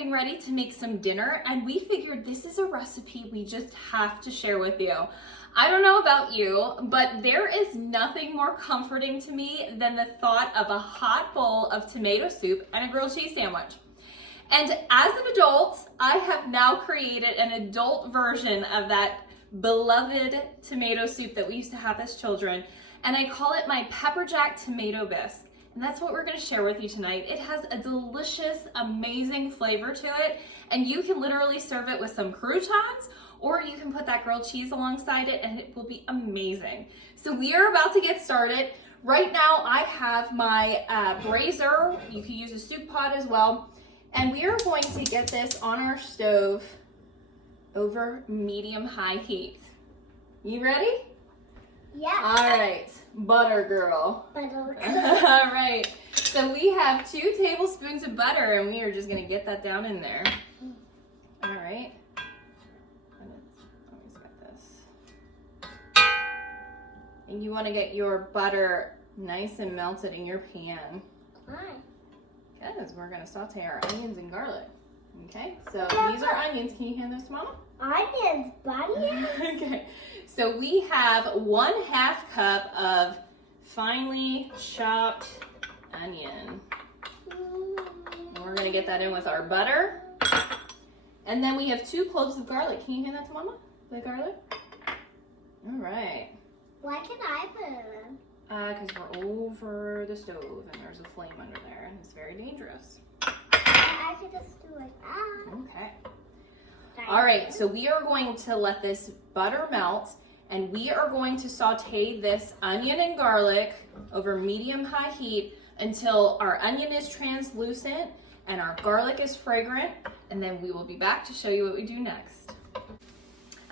getting ready to make some dinner, and we figured this is a recipe we just have to share with you. I don't know about you, but there is nothing more comforting to me than the thought of a hot bowl of tomato soup and a grilled cheese sandwich. And as an adult, I have now created an adult version of that beloved tomato soup that we used to have as children, and I call it my Pepperjack tomato bisque. And that's what we're gonna share with you tonight. It has a delicious, amazing flavor to it, and you can literally serve it with some croutons, or you can put that grilled cheese alongside it and it will be amazing. So we are about to get started. Right now I have my brazier. You can use a soup pot as well. And we are going to get this on our stove over medium-high heat. You ready? Yeah. All right, butter girl. Butter girl. All right, so we have 2 tablespoons of butter, and we are just gonna get that down in there. All right. Let me just get this. And you want to get your butter nice and melted in your pan. Why? Because we're gonna saute our onions and garlic. Okay, so these are onions. Can you hand those to Mama? Onions, bunny. Okay, so we have 1/2 cup of finely chopped onion. And we're gonna get that in with our butter. And then we have 2 cloves of garlic. Can you hand that to Mama? The garlic? All right. Why can I put it in? Because we're over the stove and there's a flame under there and it's very dangerous. I could just do like that. Okay. All right, so we are going to let this butter melt, and we are going to saute this onion and garlic over medium-high heat until our onion is translucent and our garlic is fragrant, and then we will be back to show you what we do next.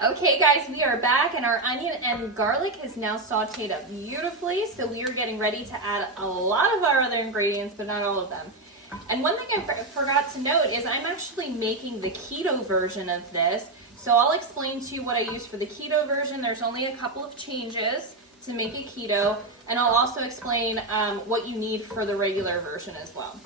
Okay guys, we are back, and our onion and garlic is now sauteed up beautifully, so we are getting ready to add a lot of our other ingredients, but not all of them. And one thing I forgot to note is I'm actually making the keto version of this. So I'll explain to you what I use for the keto version. There's only a couple of changes to make it keto. And I'll also explain what you need for the regular version as well.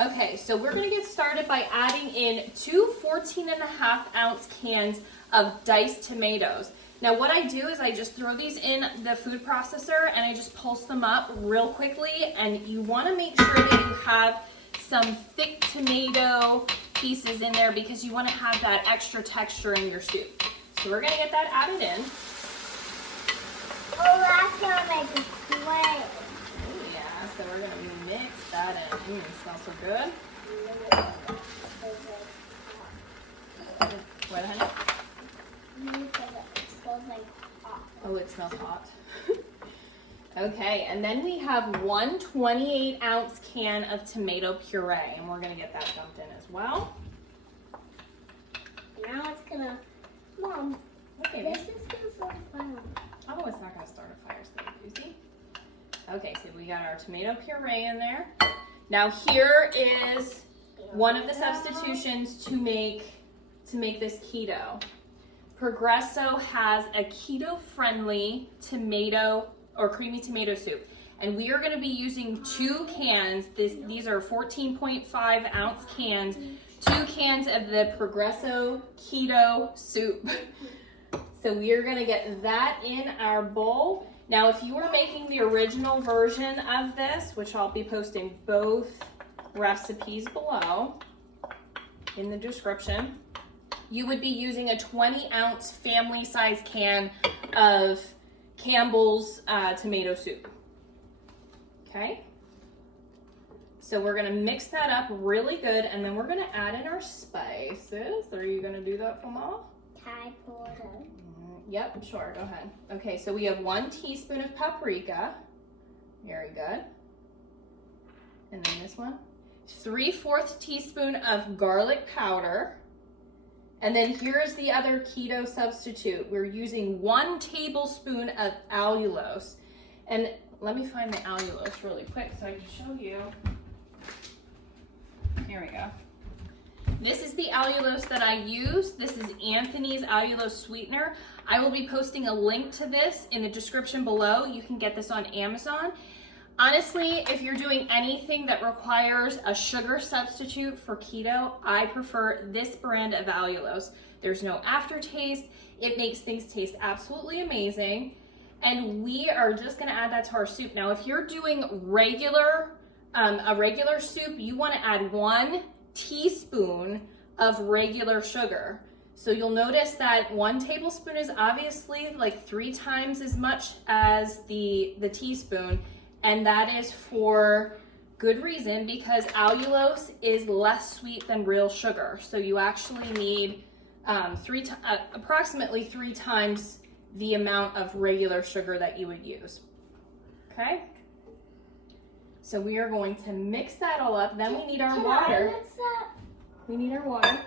Okay, so we're gonna get started by adding in 2 14.5-ounce cans of diced tomatoes. Now what I do is I just throw these in the food processor and I just pulse them up real quickly. And you wanna make sure that you have some thick tomato pieces in there because you want to have that extra texture in your soup. So we're going to get that added in. Oh, that's gonna make it sweat. Oh yeah, so we're going to mix that in. It smells so good. What, honey? It smells like hot. Oh, it smells hot. Okay, and then we have 1 28-ounce can of tomato puree, and we're going to get that dumped in as well. Now it's gonna, Mom, Okay, this is gonna start a fire. oh, it's not going to start a fire, so easy. Okay, so we got our tomato puree in there. Now here is one of the substitutions to make this keto. Progresso has a keto-friendly tomato or creamy tomato soup, and we are going to be using 2 cans. These are 14.5-ounce cans, 2 cans of the Progresso Keto soup. So we are going to get that in our bowl. Now, if you are making the original version of this, which I'll be posting both recipes below in the description, you would be using a 20-ounce family-size can of Campbell's tomato soup. Okay, so we're gonna mix that up really good, and then we're gonna add in our spices. Are you gonna do that for Mama? Thai powder. Yep, sure, go ahead. Okay, so we have 1 teaspoon of paprika. Very good. And then this one. 3/4 teaspoon of garlic powder. And then here's the other keto substitute. We're using 1 tablespoon of allulose. And let me find the allulose really quick so I can show you. Here we go. This is the allulose that I use. This is Anthony's allulose sweetener. I will be posting a link to this in the description below. You can get this on Amazon. Honestly, if you're doing anything that requires a sugar substitute for keto, I prefer this brand of allulose. There's no aftertaste. It makes things taste absolutely amazing. And we are just gonna add that to our soup. Now, if you're doing a regular soup, you wanna add 1 teaspoon of regular sugar. So you'll notice that 1 tablespoon is obviously like 3 times as much as the teaspoon. And that is for good reason, because allulose is less sweet than real sugar. So you actually need approximately 3 times the amount of regular sugar that you would use. Okay? So we are going to mix that all up. Then we need our water. We need our water. Okay.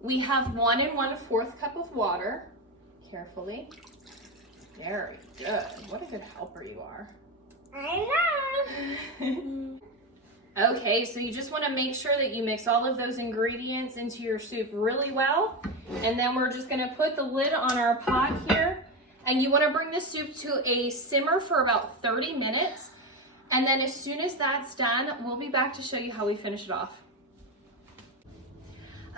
We have 1 1/4 cup of water. Carefully. Very good. What a good helper you are. I know. Okay, so you just want to make sure that you mix all of those ingredients into your soup really well. And then we're just going to put the lid on our pot here. And you want to bring the soup to a simmer for about 30 minutes. And then as soon as that's done, we'll be back to show you how we finish it off.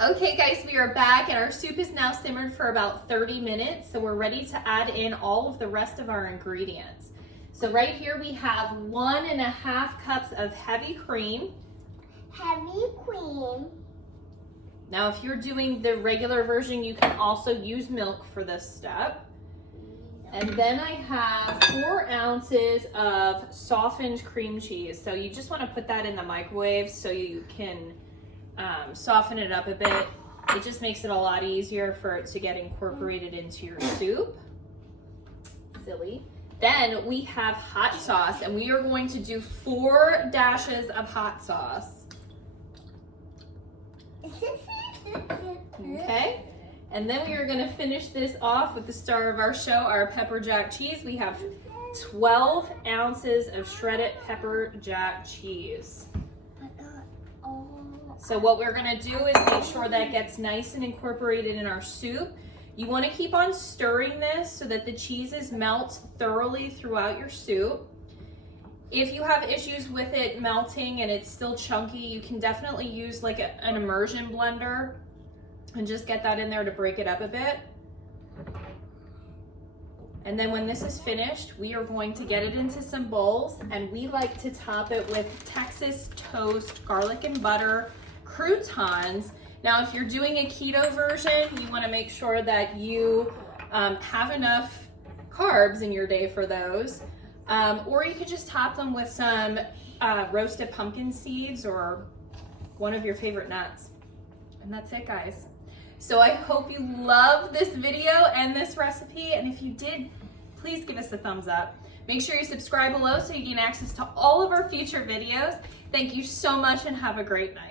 Okay guys, we are back and our soup is now simmered for about 30 minutes. So we're ready to add in all of the rest of our ingredients. So right here we have 1 1/2 cups of heavy cream. Heavy cream. Now if you're doing the regular version, you can also use milk for this step. And then I have 4 ounces of softened cream cheese. So you just want to put that in the microwave so you can soften it up a bit. It just makes it a lot easier for it to get incorporated into your soup. Silly. Then we have hot sauce, and we are going to do 4 dashes of hot sauce. Okay? And then we are going to finish this off with the star of our show, our Pepperjack cheese. We have 12 ounces of shredded Pepperjack cheese. So what we're going to do is make sure that gets nice and incorporated in our soup. You want to keep on stirring this so that the cheeses melt thoroughly throughout your soup. If you have issues with it melting and it's still chunky, you can definitely use like an immersion blender and just get that in there to break it up a bit. And then when this is finished, we are going to get it into some bowls, and we like to top it with Texas toast, garlic and butter, croutons. Now, if you're doing a keto version, you want to make sure that you have enough carbs in your day for those. Or you could just top them with some roasted pumpkin seeds or one of your favorite nuts. And that's it, guys. So I hope you love this video and this recipe. And if you did, please give us a thumbs up. Make sure you subscribe below so you gain access to all of our future videos. Thank you so much and have a great night.